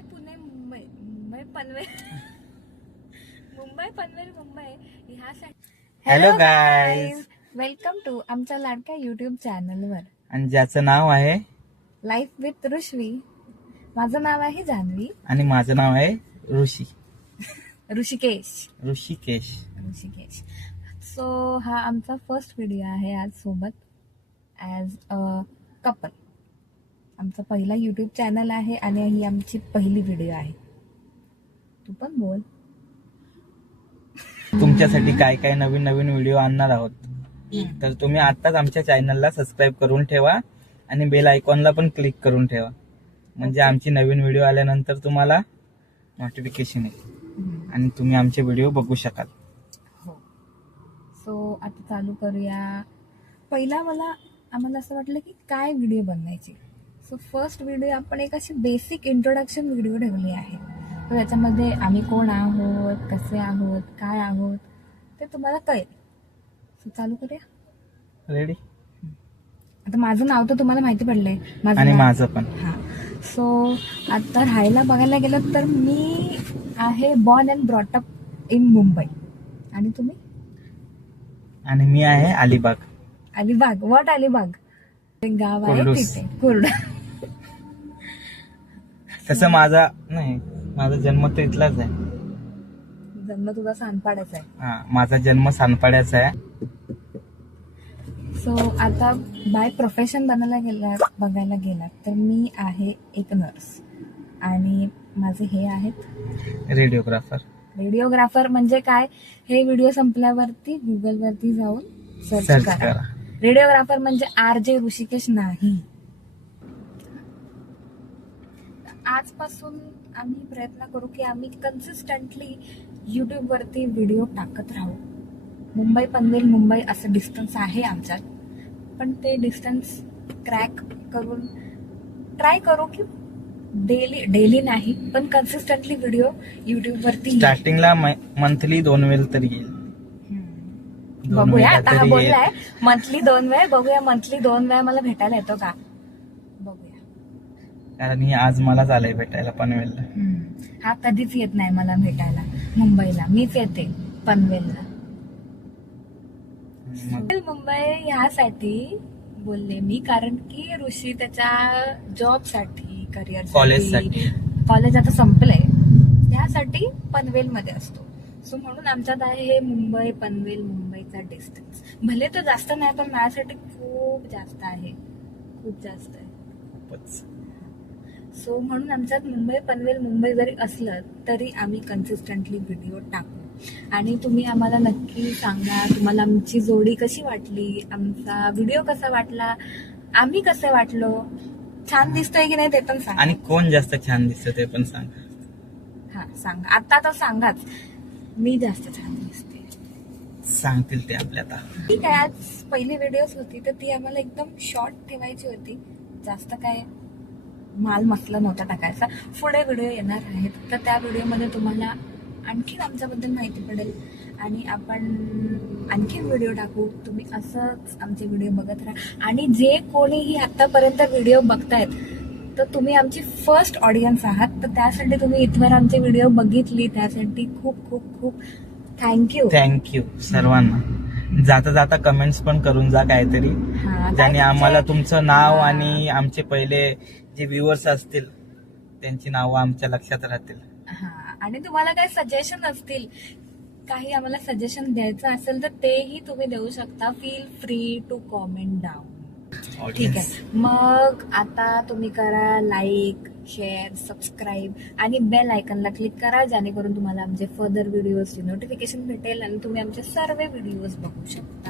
मुंबई पुणे मुंबई मुंबई पनवेल मुंबई पनवेल मुंबई ह्यासाठी hello guys, welcome to आमच्या लाडक्या युट्यूब चॅनलवर आणि ज्याचं नाव आहे लाईफ विथ ऋषवी. माझं नाव आहे जान्हवी. आणि माझं नाव आहे ऋषिकेश. ऋषिकेश. सो हा आमचा फर्स्ट व्हिडिओ आहे आज सोबत ॲज अ कपल. आमचा पहिला यूट्यूब चॅनल आहे आणि ही आमची पहिली व्हिडिओ आहे. तू पण बोल. तुमच्यासाठी काय काय नवीन नवीन व्हिडिओ आणणार आहोत, तर तुम्ही आताच आमच्या चॅनलला सबस्क्राईब करून ठेवा आणि बेल आयकॉनला पण क्लिक करून ठेवा, म्हणजे आमची नवीन व्हिडिओ आल्यानंतर तुम्हाला नोटिफिकेशन येईल आणि तुम्ही आमचे व्हिडिओ बघू शकाल. हो. सो आता चालू करूया. पहिला आम्हाला असं वाटलं की काय व्हिडिओ बनवायचे. सो फर्स्ट व्हिडिओ आपण एक अशी बेसिक इंट्रोडक्शन व्हिडिओ ठेवली आहे. तर त्याच्यामध्ये आम्ही कोण आहोत, कसे आहोत, काय आहोत ते तुम्हाला कळेल. सो चालू करूया. रेडी? आता माझं नाव तर तुम्हाला माहिती पडलंय, आणि माझं पण. हा. सो आता राहायला बघायला गेलं तर मी आहे born and brought up in Mumbai. आणि तुम्ही? आणि मी आहे अलिबाग. अलिबाग. व्हॉट अलिबाग? गाव आहे कुर्डूस. तिथे कुर्डा. तसं माझा जन्म तर इथलाच आहे. जन्म तुझा सानपाड्याचा आहे. हा, माझा जन्म सानपाड्याचा आहे. सो आता बाय प्रोफेशन बघायला गेलात तर मी आहे एक नर्स आणि माझे हे आहेत रेडिओग्राफर. म्हणजे काय, हे व्हिडिओ संपल्यावरती गुगलवरती जाऊन सर्च करा. रेडिओग्राफर म्हणजे RJ ऋषिकेश नाही. आजपासून आम्ही प्रयत्न करू की आम्ही कन्सिस्टंटली युट्यूब वरती व्हिडिओ टाकत राहू. मुंबई पनवेल मुंबई असं डिस्टन्स आहे आमच्यात, पण ते डिस्टन्स क्रॅक करून ट्राय करू की डेली नाही पण कन्सिस्टंटली व्हिडिओ युट्यूब वरती. स्टार्टिंगला मंथली 2 वेळ तरी येईल. बघूया. आता हा बोललाय मंथली 2 वेळ. बघूया मंथली 2 वेळा मला भेटायला येतो का, बघूया. कारण ही आज मलाच आलंय भेटायला पनवेलला. हा कधीच येत नाही मला भेटायला मुंबईला. मीच येते पनवेलला. मुंबई ह्यासाठी बोलले मी कारण की ऋषी त्याच्या जॉबसाठी, करिअरसाठी, कॉलेज आता संपलंय त्यासाठी पनवेलमध्ये असतो. सो म्हणून आमच्यात आहे हे मुंबई पनवेल मुंबईचा डिस्टन्स. भले तो जास्त नाही पण माझ्यासाठी खूप जास्त आहे. सो म्हणून आमच्यात मुंबई पनवेल मुंबई जरी असलं तरी आम्ही कन्सिस्टंटली व्हिडिओ टाकू. आणि तुम्ही आम्हाला नक्की सांगा तुम्हाला आमची जोडी कशी वाटली, आमचा व्हिडिओ कसा वाटला, आम्ही कसे वाटलो, छान दिसतोय की नाही ते पण सांगा. आणि कोण जास्त छान दिसतं ते पण सांगा. हा सांगा. आता तर सांगाच, मी जास्त छान दिसते. सांगतील ते आपल्या. आता ठीक आहे. आज पहिली व्हिडिओज होती तर ती आम्हाला एकदम शॉर्ट ठेवायची होती. जास्त काय माल मसला नव्हता टाकायचा. पुढे व्हिडिओ येणार आहेत तर त्या व्हिडिओमध्ये तुम्हाला आणखीन आमच्याबद्दल माहिती पडेल आणि आपण आणखीन व्हिडिओ टाकू. तुम्ही असंच आमचे व्हिडिओ बघत राहा. आणि जे कोणीही आतापर्यंत व्हिडिओ बघतायत तर तुम्ही आमची फर्स्ट ऑडियन्स आहात, तर त्यासाठी तुम्ही इथवर आमचे व्हिडिओ बघितली त्यासाठी खूप खूप खूप थँक्यू सर्वांना. जाता जाता कमेंट्स पण करून जा काहीतरी, ज्याने आम्हाला तुमचं नाव आणि आमचे पहिले जे व्ह्युअर्स असतील त्यांची नावं आमच्या लक्षात राहतील. आणि तुम्हाला काही सजेशन असतील, काही आम्हाला सजेशन द्यायचं असेल तर तेही तुम्ही देऊ शकता. Feel free to comment down. ठीक आहे. मग आता तुम्ही करा लाईक, शेअर, सबस्क्राईब आणि बेल आयकनला क्लिक करा, जेणेकरून तुम्हाला आमचे फर्दर व्हिडिओजची नोटिफिकेशन भेटेल आणि तुम्ही आमचे सर्व व्हिडिओज बघू शकता.